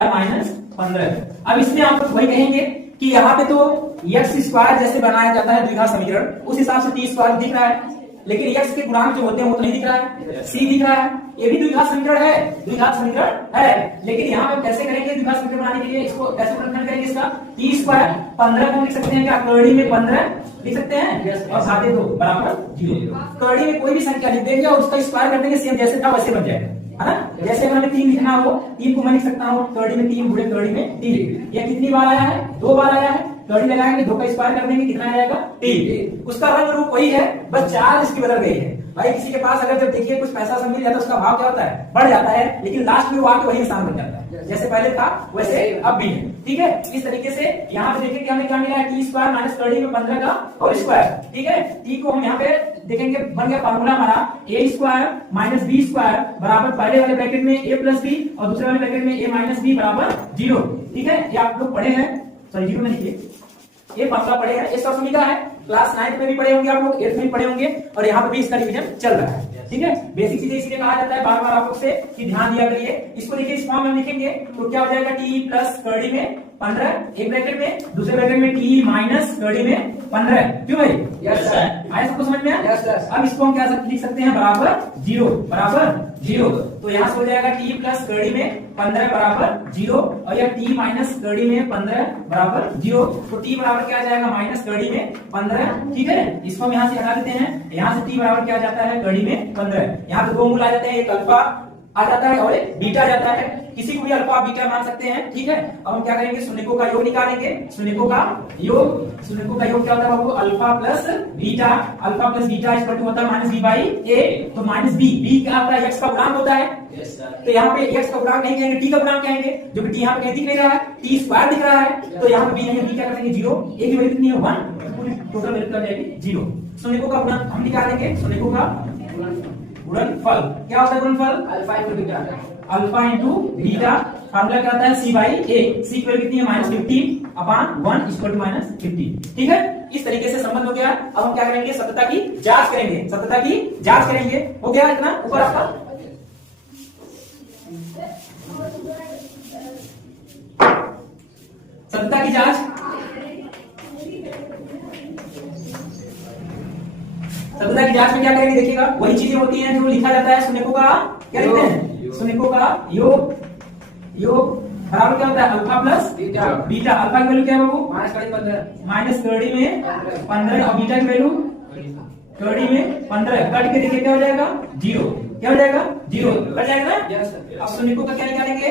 -15। अब इसमें आप वही कहेंगे कि यहाँ पे तो एक्स स्क्वायर जैसे बनाया जाता है द्विघात समीकरण, उस हिसाब से टी स्क्वायर दिख रहा है, लेकिन एक्स के गुणांक जो होते हैं वो तो नहीं दिख रहा है, सी दिख रहा है। ये भी द्विघात समीकरण है, द्विघात समीकरण है, लेकिन यहाँ पे कैसे करेंगे द्विघात समीकरण बनाने के लिए, इसको कैसे वर्णन करेंगे इसका, टी स्क्वायर 15 को लिख सकते हैं क्या, कड़ी में 15 लिख सकते हैं और भागे 2 बराबर 0। कड़ी में कोई भी संख्या लिख देंगे और उसका स्क्वायर कर देंगे, सेम जैसे था वैसे बन जाएगा, है ना। जैसे अगर हमें 3 लिखना हो, 3 को मैं लिख सकता हूँ कड़ी में 3 गुणे कड़ी में 3। ये कितनी बार आया है, 2 बार आया है, कड़ी लगाएंगे 2 का स्क्वायर कर देंगे, कितना आएगा 3। उसका रंग रूप वही है, बस चार इसकी बदल गई है। भाई किसी के पास अगर जब देखिए कुछ पैसा सब मिल जाता है, उसका भाव क्या होता है, बढ़ जाता है, लेकिन लास्ट में वो आके वही निशान बन जाता है, जैसे पहले था वैसे अब भी है। ठीक है, इस तरीके से यहाँ पे देखिए कि हमें क्या मिला है, टी स्क्वायर माइनस कड़ी में 15 का होल स्क्वायर। ठीक है, टी को हम यहाँ पे देखेंगे, बन गया फॉर्मूला हमारा ए स्क्वायर माइनस बी स्क्वायर बराबर पहले वाले ब्रैकेट में ए प्लस बी और दूसरे वाले ब्रैकेट में ए माइनस बी बराबर 0। ठीक है, ये आप लोग पढ़े हैं, सॉरी 0 में लिखिए, ये फॉर्मूला पढ़े हैं, ये सब सुनिका है, क्लास 9 में भी पढ़े होंगे आप लोग, 8th में भी पढ़े होंगे, और यहाँ पे भी इसका रिवीजन चल रहा है। ठीक है, बेसिक चीजें इसलिए कहा जाता है बार बार आप लोग से कि ध्यान दिया करिए। इसको देखिए, इस फॉर्म में लिखेंगे तो क्या हो जाएगा, टी प्लस कड़ी में 15 एक ब्रैकेट में, दूसरे ब्रैकेट में टी माइनस कड़ी में 15। क्यों भाई, यस सर, आया सबको समझ में? Yes sir. अब इसको हम क्या लिख सकते हैं, बराबर 0, बराबर 0। तो यहाँ से हो जाएगा टी प्लस कड़ी में 15 बराबर 0 और यह टी माइनस कड़ी में 15 बराबर 0। तो टी बराबर क्या आ जाएगा, माइनस कड़ी में 15। ठीक है, इसको हम यहाँ से हटा देते हैं, यहाँ से टी बराबर क्या आ जाता है, कड़ी में 15। यहाँ पे दो मूल आ जाते हैं, एक अल्फा आ जाता है और एक बीटा आ जाता है, किसी को भी अल्फा बीटा मान सकते हैं। ठीक है, अब हम क्या करेंगे, शून्यकों का योग निकालेंगे, शून्यकों का योग, शून्यकों का योग क्या होता है बाबू, alpha plus beta, alpha plus beta equal to होता है माइनस बी बाई ए। तो माइनस बी, बी क्या होता है, एक्स का गुणांक होता है, तो यहाँ पे एक्स का गुणांक नहीं कहेंगे, टी का गुणांक कहेंगे, जो कि टी यहाँ पे दिख नहीं रहा है, टी स्क्वायर दिख रहा है, तो यहाँ पे बी नहीं, बी क्या करेंगे 0, ए की वैल्यू कितनी है 1, पूरी टोटल वैल्यू क्या जाएगी 0। शून्यकों का गुणांक हम निकालेंगे, शून्यकों का गुणनफल क्या होता है, गुणनफल alpha into beta, alpha into beta, formula क्या होता है सी बाई ए, सी की वैल्यू कितनी है -50 अपॉन 1 इक्वल टू -50। ठीक है, इस तरीके से संबंध हो गया। अब हम क्या करेंगे, सत्यता की जांच करेंगे, सत्यता की जांच करेंगे। हो गया इतना ऊपर आपका, सत्यता की जांच, सत्यता की जांच में क्या करेंगे देखिएगा, वही चीजें होती हैं जो लिखा जाता है, शून्यकों का क्या लिखते हैं, शून्यकों का योग, योग बराबर क्या होता है, अल्फा प्लस बीटा, अल्फा की वैल्यू क्या है बाबू, माइनस कड़ी में 15 और बीटा की वैल्यू कड़ी में 15, कट के देखिए क्या हो जाएगा 0, क्या हो जाएगा 0, कट जाएगा ना। अब शून्यकों का क्या निकालेंगे,